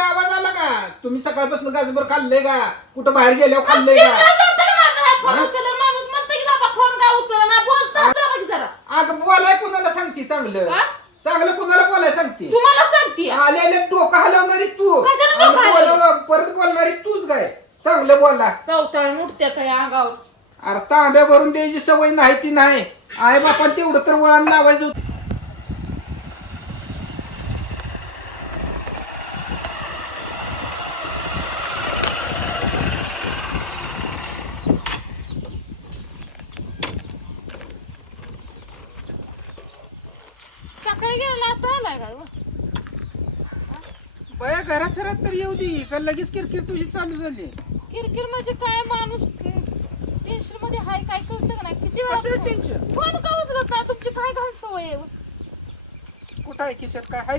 आवाज आला का? तुम्ही सकाळपासून गाजभर खाल्ले का? कुठं बाहेर गेल्यावर खाल्ले का? अगं बोलाय कुणाला सांगते चांगलं? चांगलं कुणाला बोलाय सांगते? तुम्हाला सांगते आलेले डोकं हलवणारी तू, कशाला डोकं हलवणार? परत बोलणारी तूच काय? चांगलं बोला. चौथळ उठत्यात या अंगावर. अरे तांब्या भरून द्यायची सवय नाही ती नाही. आई बापा तेवढं तर वळण लावायचं होतं. सकाळी गेला आता आलाय का? बया घरा फिरत तर येऊ दे का लगेच किरकिर तुझी चालू झाली? किरकिर म्हणजे काय? माणूस टेन्शन मध्ये हाय, काय कळतं का नाही? किती कसं वेळा टेन्शन? फोन का उचलत नाही? तुमची काय घाल सवय आहे? कुठं आहे खिशात काय आहे?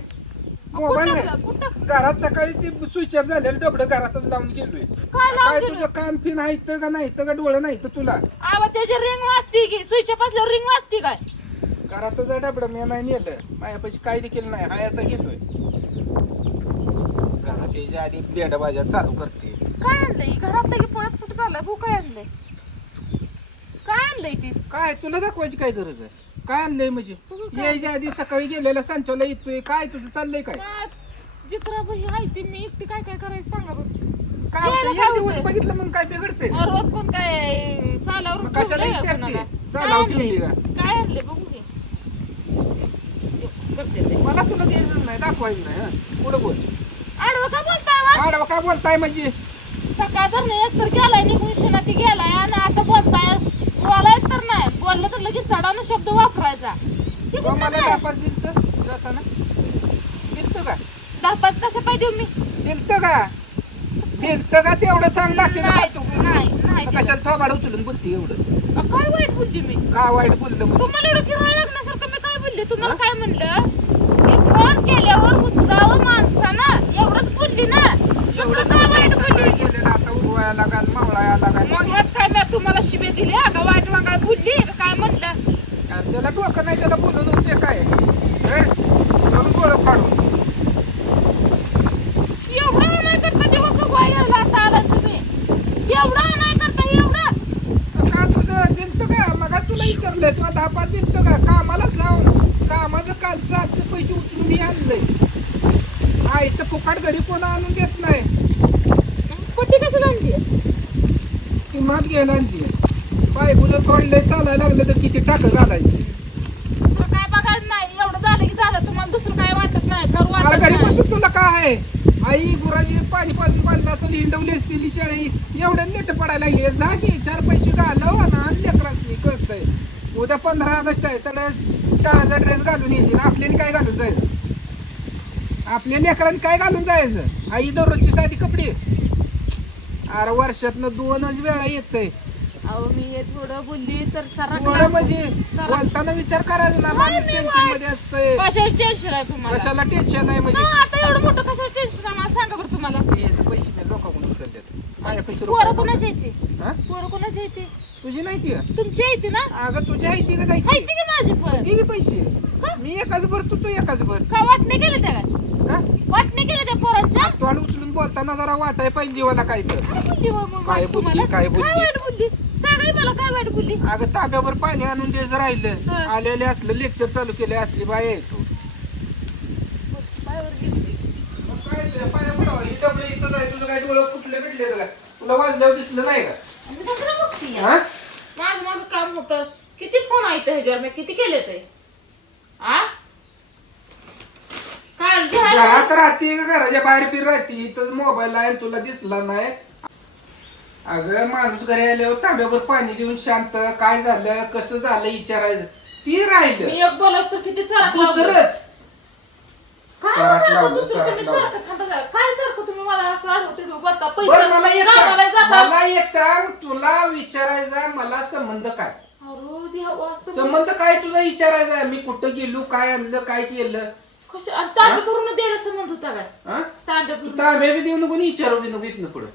मोबाईल आहे कुठं घरात. सकाळी ते स्विच ऑफ झालेलं डबडं घरातच लावून गेलोय. काय लावून काय गेलं? तुझं कान फिन आहे का नाही का डोळं नाही तर तुला? आवाज त्याची रिंग वाजती की स्विच ऑफ असल्यावर रिंग वाजती काय? घरातच आहे डबडं मी नाही नेलं. माझ्यापाशी काय देखील नाही. हाय असं घेतोय. घरात यायच्या आधी बेड बाजार चालू करते. काय आणलंय घरात? लगे पळत कुठं चाललाय? भू काय आणलंय? काय आणलंय ती? काय तुला दाखवायची काय गरज आहे? काय आणलंय म्हणजे? काय? यायच्या आधी सकाळी गेलेला सांच्याला येतोय. काय तुझं चाललंय काय? जित्राबाई आहे ती, मी एकटी काय काय करायचं सांगा बरं. काय यायला होतं? काय एक दिवस होतंय? बघितलं मग काय बिघडतंय? रोज कोण काय सालावर मग कशाला ठेवलंय का विचारते? कोणाला? सालावर काय ठेवली आणलंय? काय आणलंय बघू घे. करते ते. मला तुला द्यायचं नाही, दाखवायचं नाही. हं? पुढं बोल. आडवं का बोलताय वा? आडवा काय बोलताय म्हणजे? सकाळ तर नाही, एक तर गेलाय निघून ती गेलाय आणि आता बोलताय. बोलायच तर नाही, बोललं तर लगेच चढावून शब्द वापरायचा. ते तो कुठलं मला काय? दापास दिलतं जाताना. दिलतं का? दापास कशा पाहिजे हो मी? दिलतं का? दिलतं का तेवढं सांग बाकी नाही कशाला थोबाड उचलून बोलते एवढं? काय वाईट बोलली मी? काय वाईट बोललं म्हणजे? तुम्हाला एवढं किराळ लागण्यासारखं मी काय बोलले? तुम्हाला काय म्हणलं? मी फोन केल्यावर उचलावं माणसानं, एवढंच बोलली ना. दुसरं काय वाईट बोलली? गेलेला आता उडवायला लागाल, मावळायला लागाल. मग ह्यात काय मी तुम्हाला शिबे दिल्या का? वाईट वागाय बोलली का काय म्हणलं? आणि त्याला डोकं नाही त्याला बोलून होते काय? डोळं फाडून एवढं नाही करता दिवस वायाला आता आला तुम्ही. एवढं नाही करता एवढं. का तुझं दिलतं का? मगाच तुला विचारलंय तू आता पाच दिलतं का? कामाला जाऊन कामाचं कालचं आजचं पैसे उचलून मी आणलंय. आई तर फुकाट घरी कोण आणून देत नाही. पट्टी कशी आणली? ती मात घ्यायला आणली. बायकोला तोडलंय चालायला लागलं तर किती टाकं घालायची. दुसरं काय बघायचं नाही. एवढं झालं की झालं. तुम्हाला दुसरं काय वाटत नाही? करू अरे वाटत घरी नाही. बसून तुला काय आहे? आई गुराजी पाणी पाजून बांधलं असेल, हिंडवली असतील शाळी, एवढं नेट पडायला लागली. जा की 4 पैसे घालव ना लेकरास मी कळतंय. उद्या 15 ऑगस्ट आहे. सगळं शाळेचा ड्रेस घालून यायची ना. आपल्याने काय घालून जायचं? आपल्या लेकरांनी काय घालून जायचं? आई दररोजची साधी कपडे. अरे वर्षातनं 2च वेळा येतंय. अहो मी हे थोडं बोलली तर थोडं म्हणजे बोलताना विचार करायचा ना. माणूस मी टेन्शन मध्ये असतंय. कशाच टेन्शन आहे तुम्हाला? कशाला टेन्शन आहे म्हणजे? हा, आता एवढं मोठं कशाच टेन्शन आहे मला सांगा बरं तुम्हाला. याचे पैसे मी लोकांकडून उचललेत. माझ्या पैसे पोरं कोणाची येते? हा? पोरं कोणाची येते? तुझी नाही ती? तुमची येते ना? अगं तुझी आहे ती का नाही? हाय ती की माझी पण? दे की पैसे. मी एकाच भर तू एकाच भर. का वाटणे केले त्या काय? हा? वाटणे केले त्या पोरांच्या? तोंड उचलून बोलताना जरा वाटाय पाहिजे जीवाला काय तर. काय बोलली हो मग काय वाईट बोलली, तुम्हाला? काय बोलली? काय वाईट बोलली? सांगा मला काय वाईट बोलली? अगं ताब्यावर पाणी आणून द्यायचं राहिलं. हा. आलेले असलं लेक्चर चालू केले असली बाय आहे तू. पायावर गेली. काय ते, पाया पडावं. ही डबडे इथंच आहे. तुझं काय डोळं फुटले भेटले का? तुला वाजल्यावर दिसलं नाही का? आणि कशाला बघती आहे? हा? माझं काम होतं. किती फोन आहेत ह्याच्यावर मी किती केले ते? आ? काळजी आहे ना? घरात राहते का घराच्या बाहेर फिर राहते? इथंच मोबाईल आहे तुला दिसला नाही. अगं माणूस घरी आल्यावर तांब्यावर पाणी देऊन शांत काय झालं कसं झालं विचारायचं ती राहिलं. मी एक बोलस तर किती चरक लावलं. दुसरंच काय चरक सारखं लावलं, दुसरं चरक तुम्ही लावलं. सारखं थांबा जरा. काय सारखं तुम्ही मला असं आठवते बोलता बरं मला एक सांग, कामाला जाता. मला एक सांग तुला विचारायचा मला संबंध काय? अरे देवा, असं संबंध काय तुझा विचारायचा? मी कुठं गेलो काय आणलं काय केलं? कशा आणि तांबे भरून द्यायला संबंध होता काय? हा? तांबे तू भरून तांब्या बी देऊ नको आणि विचारू बी नको इथनं पुढं.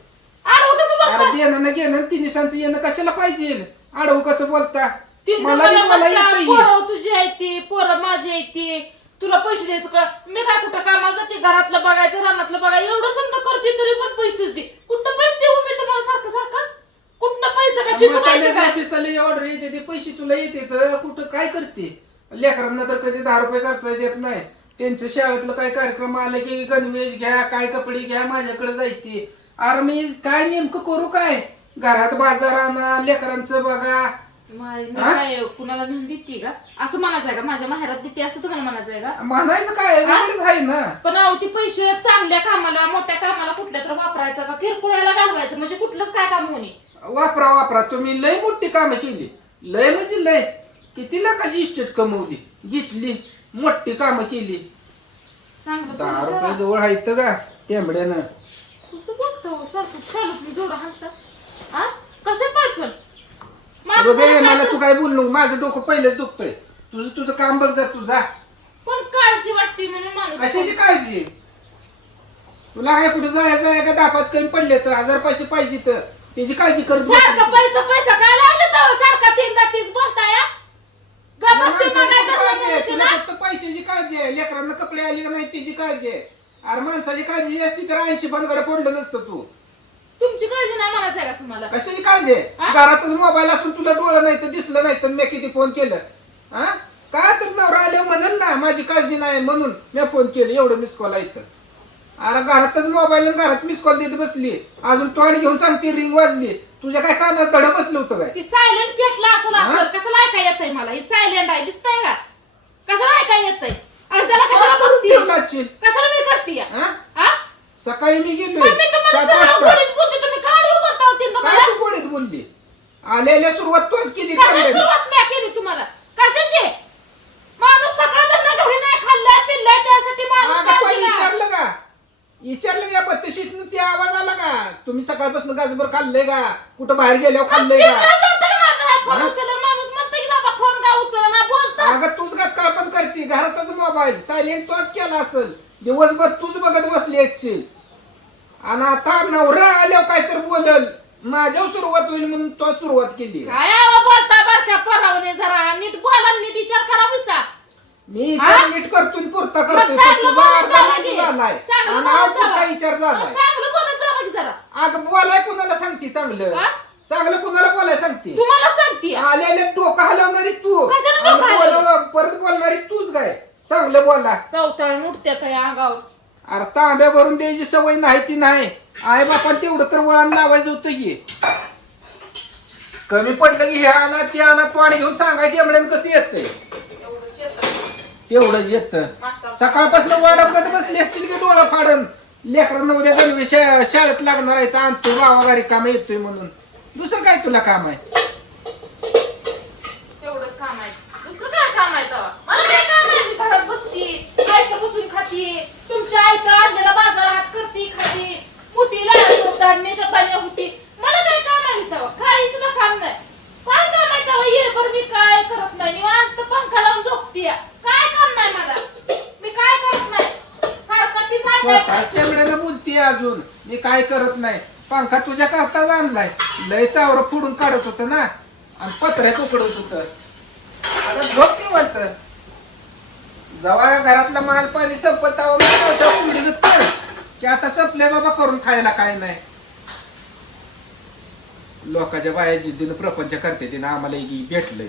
आडवं कसं बोलता? अरे देणं ना घेणं तिन्ही येणं कशाला पाहिजे? आडवं कसं बोलता? ती मला बी बोला येतं. पोरं तुझी आहे ती पोरं माझी आहे ती तुला पैसे द्यायचं कळ मी काय कुठं कामाला जाते घरातलं बघायचं रानातलं बघायचं एवढं समजा करते तरी पण पैसेच दे कुठं पैसे देऊ मी तुम्हाला सारखं सारखं कुठं पैसे का चिकू मसाले माहिती का पिसाले ऑर्डर येते ते पैसे तुला येते तर कुठं काय करते लेकरांना तर कधी 10 रुपये खर्च देत नाही त्यांचं शाळेतलं काय कार्यक्रम आले की गणवेश घ्या काय कपडे घ्या माझ्याकडे जायते अरे मी काय नेमकं करू काय घरात बाजार आणा लेकरांचं बघा मी काय कुणाला नेऊन देते का असं म्हणायचं आहे का माझ्या माहेरात देते असं तुम्हाला म्हणायचं आहे का म्हणायचं काय एवढंच आहे ना पण अहो ती पैसे चांगल्या कामाला मोठ्या कामाला कुठल्या तर वापरायचं का किरकोळ्याला घालवायचं म्हणजे कुठलंच काय काम होणे वापरा तुम्ही लय मोठी कामं केली लय म्हणजे लय किती लाखाची इस्टेट कमवली घेतली मोठी कामं केली चांगलं 10 रुपये जवळ आहेत का टेंबड्यानं कसं बोलतो सारखं शालूत मी जोडा हाणता हा कसं पाय बघे मला तू काय बोलू नको माझं डोकं पहिलेच दुखतंय तुझं काम बघ जा तू जा पण काळजी वाटते म्हणून माणूस कशाची काळजी आहे? तुला काय कुठे जायचं आहे का 10-5 कमी पडले तर 1000 पैसे पाहिजे तर त्याची काळजी कर सारखं पैसा काय लावलं तर सारखा 3-3 बोलताय फक्त पैशाची काळजी आहे लेकरांना कपडे आले का नाही त्याची काळजी आहे अरे माणसाची काळजी असती तर 80 बनगडे पडलं नसतं तू तुमची काळजी नाही म्हणायचं आहे का तुम्हाला कशाची काळजी आहे घरातच मोबाईल असून तुला डोळं नाही तर दिसलं नाही तर मी किती फोन केलं हा का तर नवरा आल्यावर म्हणेल ना माझी काळजी नाही म्हणून मी फोन केलं एवढं मिस कॉल आहे तर अरे घरातच मोबाईल घरात मिस कॉल देत बसली अजून तोंड घेऊन सांगते रिंग वाजली तुझ्या काय कानात धड बसलं होतं काय ती सायलेंट पेटला असेल कशाला ऐकाय येतंय मला ही सायलेंट आहे दिसतंय का कशाला ऐकाय येतंय आणि त्याला कशाला करते कशाला मी करते हा सकाळी मी गेलो मी तुम्हाला सरळ गोडीत बोलते तुम्ही काढ बोलता होती ना काय मला तू गोडीत बोलली आलेल्या सुरुवात तोच केली कशाची सुरुवात मी केली तुम्हाला कशाची माणूस सकाळधरनं घरी नाही खाल्लाय पिल्लाय त्यासाठी माणूस काळजी नाही. विचारलं का बत्तीशीत ते आवाज आला का तुम्ही सकाळपासून गाजभर खाल्लंय का कुठं बाहेर गेल्यावर खाल्लंय का माणूस म्हणतो की बाबा फोन का उचलला ना बोलतो अगं तूच गटकाळ पण करते घरातच मोबाईल सायलेंट तोच केला असेल दिवसभर तूच बघत बसली असशील आणि आता नवरा आल्यावर काय तर बोलल माझ्यावर सुरुवात होईल म्हणून तो सुरुवात केली काय आवा बोलता बारक्या परावणे जरा नीट बोला नीट विचार करा विसा मी विचार नीट करतो पुरता करतोय पण तुझा अर्धा नीट झालाय आणि आज पुरता विचार झालाय चांगलं बोलत जा बघ जरा अगं बोलाय कुणाला सांगते चांगलं चांगलं कुणाला बोलाय सांगते तुम्हाला सांगते आलेले डोकं हलवणारी तू कशाला डोकं आणि हलवणार? परत बोलणारी तूच काय चांगलं बोला चौथळ उठत्यात या अंगावर अरे तांब्या भरून द्यायची सवय नाही ती नाही आई बापा तेवढं तर वळण लावायचं होतं की कमी पडलं की हे आणा ते आणा पाणी घेऊन सांगायची एवढ्यानं कसं येतंय तेवढंच येत सकाळपासून वाडपगत बसली असतील की डोळा फाडन लेकरांना उद्या गणवे शाळेत लागणार आहे तर आणतो गावागाडी काम येतोय म्हणून दुसरं काय तुला काम आहे तेवढंच काम आहे दुसरं काय काम आहे तेव्हा मला काय काम आहे मी घरात बसती आयतं बसून खाती तुमच्या आयतं आणलेला बाजारात करती खाती कुठीला धान्याच्या पाण्या होती मला काय काम आहे तेव्हा काही सुद्धा काम नाही काय काम आहे तेव्हा येणं मी काय करत नाही निवांत पंखा लावून झोपतीय काय काम नाही मला मी काय करत नाही सारखं ती स्वतः केवढ्यानं बोलतीये अजून मी काय करत नाही पंखा तुझ्या करताच आणलाय लय चावर फोडून काढत होत ना आणि पत्र्यात उकडत होत आता झोप निवंत जेव्हा घरातला माल पाणी संपत कर की आता संपले बाबा करून खायला काय नाही लोकांच्या बाया जिद्दीनं प्रपंच करते तिनं आम्हाला भेटलंय